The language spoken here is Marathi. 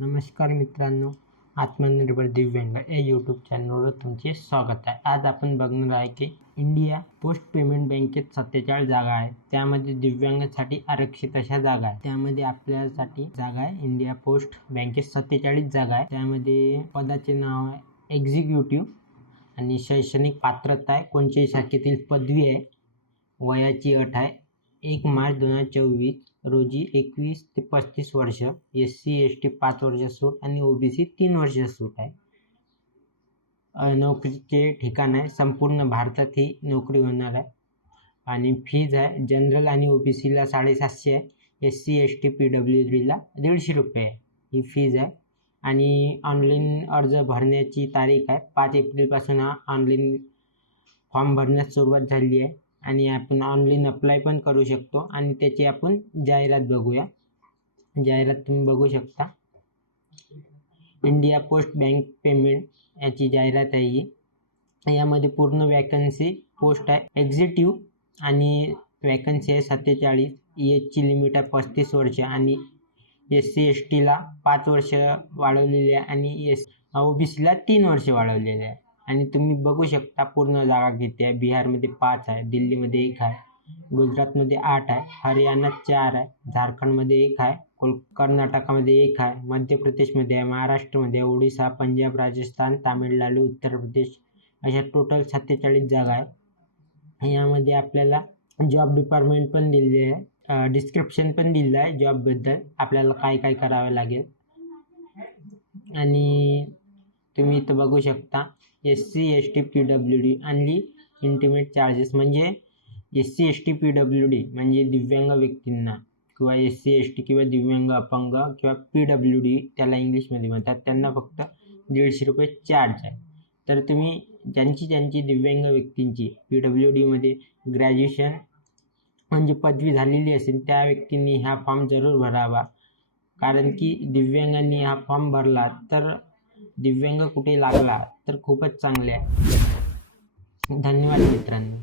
नमस्कार मित्रांनो आत्मनिर्भर दिव्यांग या यूट्यूब चॅनलवर तुमचे स्वागत आहे. आज आपण बघणार आहे की इंडिया पोस्ट पेमेंट बँकेत सत्तेचाळीस जागा आहे त्यामध्ये दिव्यांगासाठी आरक्षित अशा जागा आहे त्यामध्ये आपल्यासाठी जागा आहे. इंडिया पोस्ट बँकेत सत्तेचाळीस जागा आहे त्यामध्ये पदाचे नाव आहे एक्झिक्युटिव्ह आणि शैक्षणिक पात्रता आहे. कोणत्याही शाखेतील पदवी आहे. वयाची अट आहे. एक मार्च दोन हजार चोवीस रोजी एकवीस ते पस्तीस वर्ष एस सी एस टी पाच वर्ष सूट आणि ओ बी सी तीन वर्ष सूट आहे. नोकरीचे ठिकाण आहे. संपूर्ण भारतात ही नोकरी होणार आहे. आणि फीज आहे. जनरल आणि ओ बी सीला साडेसातशे आहे. S C S T P W डीला दीडशे रुपये आहे. ही फीज आहे. आणि ऑनलाईन अर्ज भरण्याची तारीख आहे. पाच एप्रिलपासून हा ऑनलाईन फॉर्म भरण्यास सुरुवात झाली आहे. आणि आपण ऑनलाईन अप्लाय पण करू शकतो. आणि त्याची आपण जाहिरात बघूया. जाहिरात तुम्ही बघू शकता. इंडिया पोस्ट बँक पेमेंट याची जाहिरात आहे ही. यामध्ये पूर्ण वॅकन्सी पोस्ट आहे. एक्झिटिव्ह आणि वॅकन्सी आहे सत्तेचाळीस. एजची लिमिट आहे पस्तीस वर्ष आणि एस सी एस टीला पाच वर्ष वाढवलेली आहे आणि एस ओ बी सीला तीन वर्ष वाढवलेले आहे. आणि तुम्ही बघू शकता पूर्ण जागा किती आहे. बिहारमध्ये पाच आहे दिल्लीमध्ये एक आहे गुजरातमध्ये आठ आहे हरियाणात चार आहे झारखंडमध्ये एक आहे कोल कर्नाटकामध्ये एक आहे मध्य प्रदेशमध्ये आहे महाराष्ट्रमध्ये ओडिसा पंजाब राजस्थान तामिळनाडू उत्तर प्रदेश अशा टोटल सत्तेचाळीस जागा आहे. यामध्ये आपल्याला जॉब डिपार्टमेंट पण दिलेली आहे. डिस्क्रिप्शन पण दिलेलं आहे जॉबबद्दल आपल्याला काय काय करावं लागेल. आणि तुम्ही इथं बघू शकता. S C S T P W D आणि इंटिमेट चार्जेस म्हणजे S C S T P W D म्हणजे दिव्यांग व्यक्तींना किंवा एस सी एस टी किंवा दिव्यांग अपंग किंवा पी डब्ल्यू डी त्याला इंग्लिशमध्ये म्हणतात. त्यांना फक्त दीडशे रुपये चार्ज आहे. तर तुम्ही ज्यांची ज्यांची दिव्यांग व्यक्तींची पी डब्ल्यू डीमध्ये ग्रॅज्युएशन म्हणजे पदवी झालेली असेल त्या व्यक्तींनी हा फॉर्म जरूर भरावा. कारण की दिव्यांगांनी हा फॉर्म भरला तर दिव्यांग कुठे लागला तर खूपच चांगले आहे. धन्यवाद मित्रांनो.